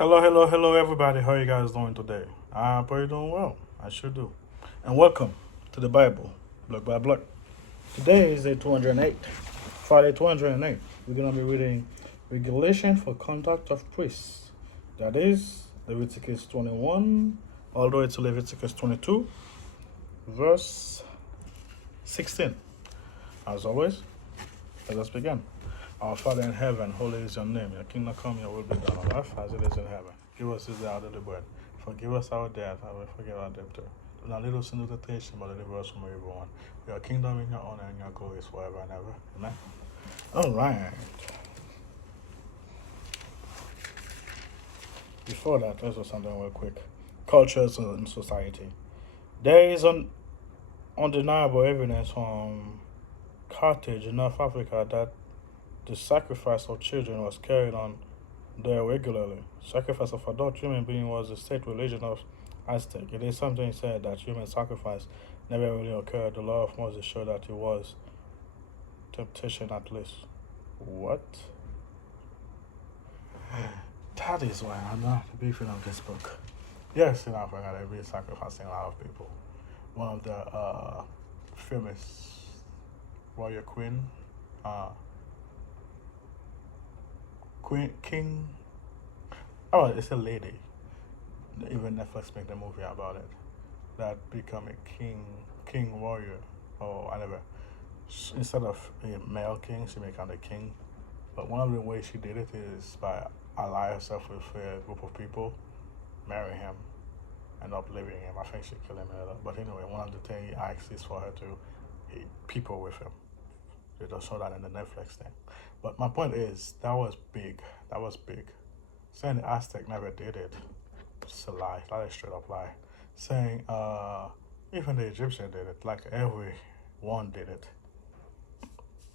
Hello, everybody. How you guys doing today? I'm pretty doing well. I sure do. And welcome to the Bible, block by block. Today is day 208, Friday 208. We're going to be reading Regulation for Conduct of Priests. That is Leviticus 21 all the way to Leviticus 22, verse 16. As always, let us begin. Our Father in heaven, holy is your name. Your kingdom come, your will be done on earth as it is in heaven. Give us this day our daily bread. Forgive us our debt, and we forgive our debtor. Do not lead us into temptation, but deliver us from evil one. For your kingdom and your honor and your glory is forever and ever. Amen. All right. Before that, let's do something real quick. Cultures and society. There is an undeniable evidence from Carthage in North Africa that the sacrifice of children was carried on there regularly. Sacrifice of adult human being was the state religion of Aztec. It is something said that human sacrifice never really occurred. The law of Moses showed that it was temptation at least. What? That is why I'm not a big fan of this book. Yes, in Africa they've been sacrificing a lot of people. One of the famous royal queen, uh, Queen King. Oh, it's a lady. Even Netflix made a movie about it. That become a king warrior or whatever. Instead of a male king, she become a king. But one of the ways she did it is by ally herself with a group of people, marry him, end up leaving him. I think she killed him later. But anyway, one of the things he asked is for her to eat people with him. They just show that in the Netflix thing. But my point is, that was big. That was big. Saying the Aztec never did it, it's a lie. That is a straight up lie. Saying even the Egyptian did it, like everyone did it.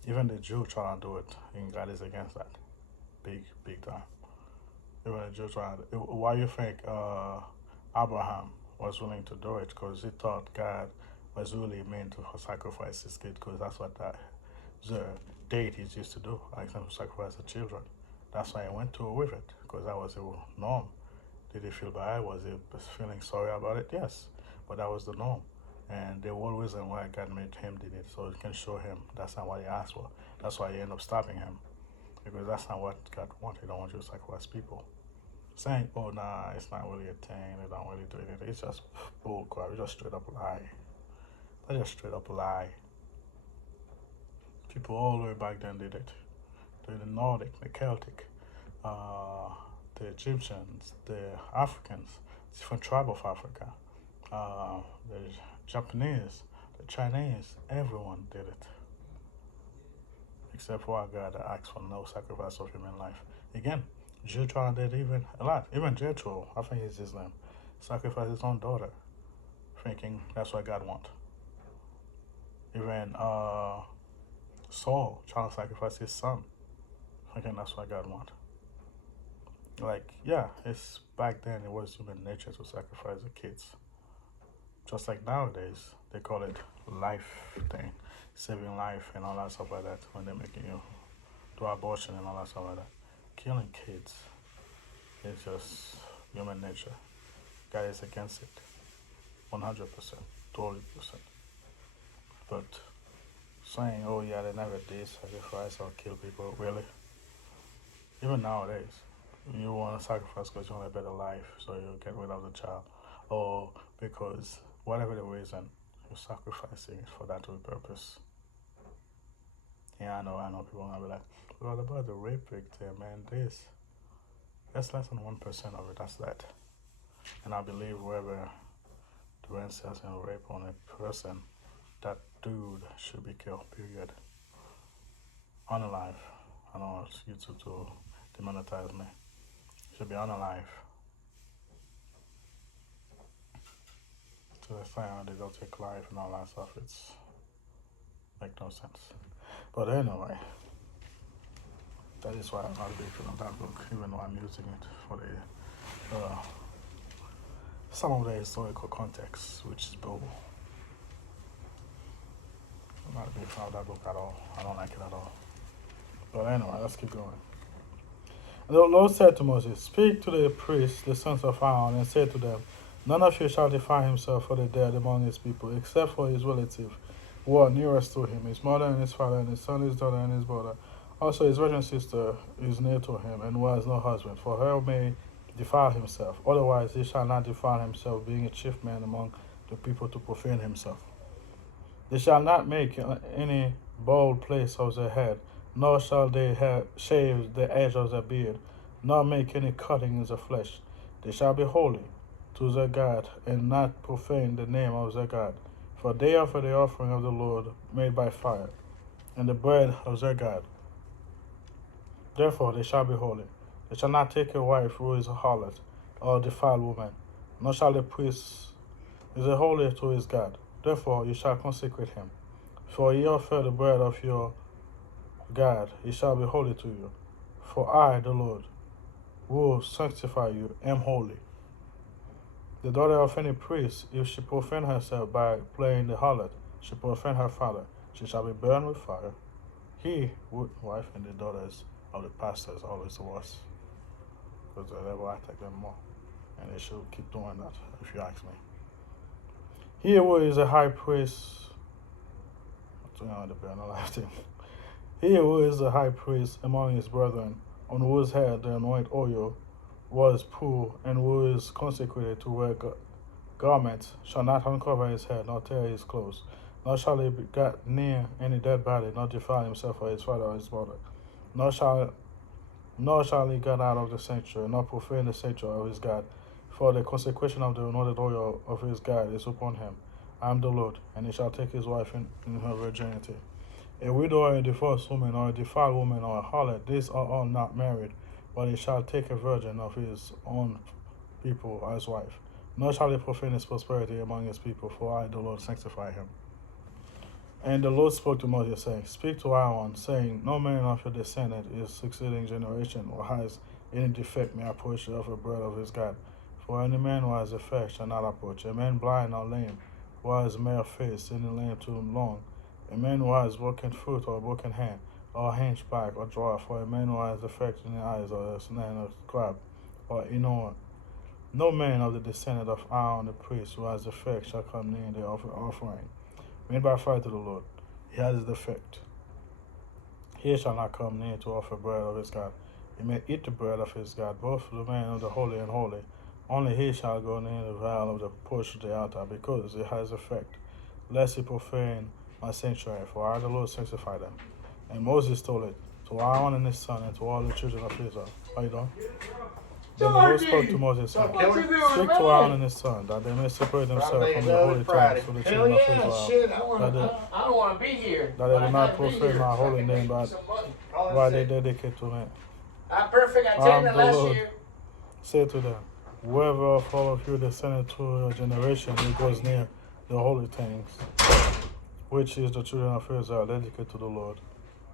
Even the Jew trying to do it, and God is against that. Big time. Even the Jew trying to, why you think Abraham was willing to do it? Because he thought God was really meant to sacrifice his kid, because that's what the deities used to do, like them to sacrifice the children. That's why I went to with it, because that was a norm. Did he feel bad? Was he feeling sorry about it? Yes, but that was the norm. And the whole reason why God made him did it, so it can show him that's not what he asked for. That's why he ended up stopping him, because that's not what God wanted. He don't want you to sacrifice people. Saying, oh, nah, it's not really a thing, they don't really do it. It's just bull crap. It's just straight up lie. That's just straight up lie. People all the way back then did it. The Nordic, the Celtic, uh, the Egyptians, the Africans, different tribe of Africa, the Japanese, the Chinese, everyone did it. Except for our God that asked for no sacrifice of human life. Again, Jethro did even a lot. Even Jethro, I think it's his name, sacrificed his own daughter, thinking that's what God wants. Even Saul trying to sacrifice his son, thinking that's what God wants. Like, yeah, it's back then it was human nature to sacrifice the kids. Just like nowadays, they call it life thing, saving life and all that stuff like that when they're making you do abortion and all that stuff like that. Killing kids is just human nature. God is against it, 100%, 200%. But saying, oh yeah, they never did sacrifice or kill people, really? Even nowadays, you want to sacrifice because you want a better life, so you get rid of the child, or because whatever the reason, you're sacrificing it for that purpose. Yeah, I know people are gonna be like, what about the rape victim and this? That's less than 1% of it, that's that. And I believe whoever doing incest and rape on a person, that dude should be killed, period. Unalive. I don't want YouTube to demonetize me. Should be unalive. To the fact they don't take life and all that stuff, it's make no sense. But anyway, that is why I'm not a big fan of that book, even though I'm using it for the some of the historical context, which is bull. I'm not a big fan of that book at all. I don't like it at all. But anyway, let's keep going. The Lord said to Moses, Speak to the priests, the sons of Aaron, and say to them, None of you shall defile himself for the dead among his people, except for his relative, who are nearest to him, his mother and his father, and his son, his daughter, and his brother. Also his virgin sister is near to him, and who has no husband, for her may defile himself. Otherwise he shall not defile himself, being a chief man among the people to profane himself. They shall not make any bald place of their head, nor shall they shave the edge of their beard, nor make any cutting in the flesh. They shall be holy to their God, and not profane the name of their God. For they offer the offering of the Lord made by fire, and the bread of their God. Therefore they shall be holy. They shall not take a wife who is a harlot, or a defiled woman, nor shall the priest is holy to his God. Therefore you shall consecrate him. For ye offer the bread of your God, he shall be holy to you. For I, the Lord, will sanctify you, am holy. The daughter of any priest, if she profane herself by playing the harlot, she profane her father, she shall be burned with fire. He, wife and the daughters of the pastors, always the worst, because the devil attack them more, and they should keep doing that, if you ask me. He who is a high priest, he who is the high priest among his brethren, on whose head the anointed oil was poured, and who is consecrated to wear garments, shall not uncover his head, nor tear his clothes, nor shall he be got near any dead body, nor defile himself or his father or his mother, nor shall he get out of the sanctuary, nor profane the sanctuary of his God. For the consecration of the anointed oil of his God is upon him. I am the Lord, and he shall take his wife in her virginity. A widow or a divorced woman or a defiled woman or a harlot, these are all not married, but he shall take a virgin of his own people as wife. Nor shall he profane his prosperity among his people, for I, the Lord, sanctify him. And the Lord spoke to Moses, saying, Speak to Aaron, saying, No man of your descendant is succeeding generation, or has any defect may approach the offer bread of his God. For any man who has defect shall not approach. A man blind or lame, who has mere face, any lame too long, a man who has broken foot or broken hand, or hunchback or dwarf, or a man who has defect in the eyes, or a snare of crab, or no man of the descendant of Aaron the priest who has defect shall come near the offering made by fire to the Lord. He has his defect. He shall not come near to offer bread of his God. He may eat the bread of his God, both the man of the holy and holy. Only he shall go near the veil of the porch of the altar, because it has effect, lest he profane my sanctuary, for I the Lord sanctify them. And Moses told it to Aaron and his son, and to all the children of Israel. How you doing? Then the Lord spoke to Moses, saying, Speak to Aaron and his son, that they may separate themselves from the holy things for the children of Israel, I don't want to be here. that they do not profane my holy name, but why they dedicate to me. I'm perfect. I I am that the last Lord. year. Say to them, Whoever of all of you descended to your generation who goes near the holy things, which is the children of Israel, dedicated to the Lord,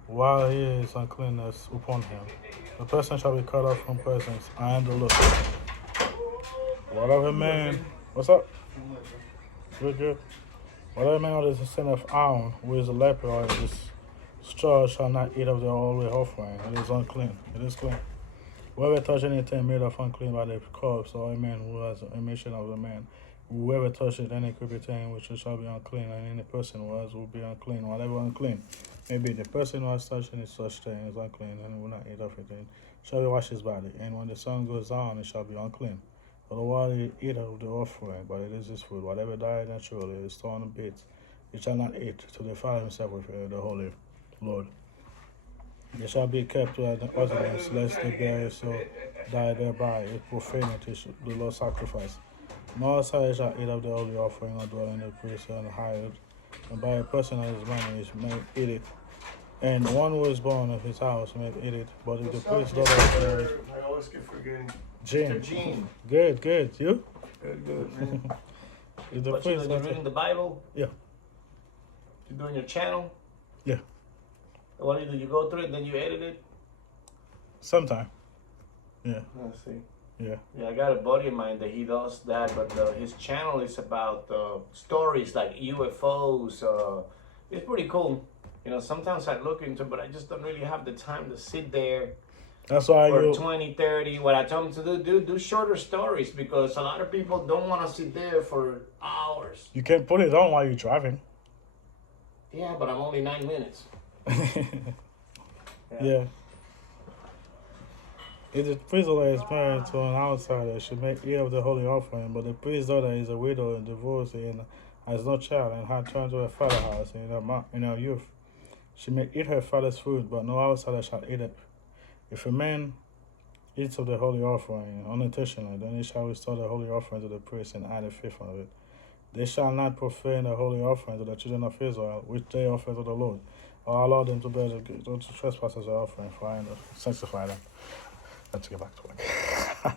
while he is uncleanness upon him, the person shall be cut off from presence. I am the Lord. Whatever man, what's up? Good. Whatever man of the descendant of Aaron, who is a leper or is discharged, shall not eat of the holy offering. It is unclean. It is clean. Whoever touch anything made of unclean by the corpse, or a man who has a emission of a man, whoever touches any creepy thing which shall be unclean, and any person who has will be unclean, whatever unclean. Maybe the person who has touched any such thing is unclean, and will not eat of it, and shall be wash his body. And when the sun goes down, it shall be unclean. For the while he eat of the offering, but it is his food. Whatever died naturally is torn in bits. He shall not eat to defile himself with the holy Lord. They shall be kept to an ordinance, lest they bury so die thereby. It profaneth the Lord's sacrifice. Nor shall eat of the holy offering, or dwell in the priest and hired, and by a person of his money may eat it. And one who is born of his house may eat it. But if the priest's daughter is married, I always get forgetting. Jean. Good. You? Good, man. If the What priest you're reading the Bible? Yeah. You're doing your channel? Yeah. What do you go through it, then you edit it? Sometime. Yeah. I see. Yeah. Yeah, I got a buddy of mine that he does that, but his channel is about stories like UFOs. It's pretty cool. You know, sometimes I look into it, but I just don't really have the time to sit there That's why for you 20, 30. What I told them to do shorter stories, because a lot of people don't want to sit there for hours. you can put it on while you're driving. Yeah, but I'm only 9 minutes. Yeah. If the priest daughter is married to an outsider, she may eat of the holy offering, but the priest's daughter is a widow and divorced and has no child and had turned to her father's house in her youth. She may eat her father's food, but no outsider shall eat it. If a man eats of the holy offering unintentionally, then he shall restore the holy offering to the priest and add a fifth of it. They shall not profane the holy offering to the children of Israel, which they offer to the Lord, or allow them to bear the trespass as an offering, for I sanctify them. Let's get back to work.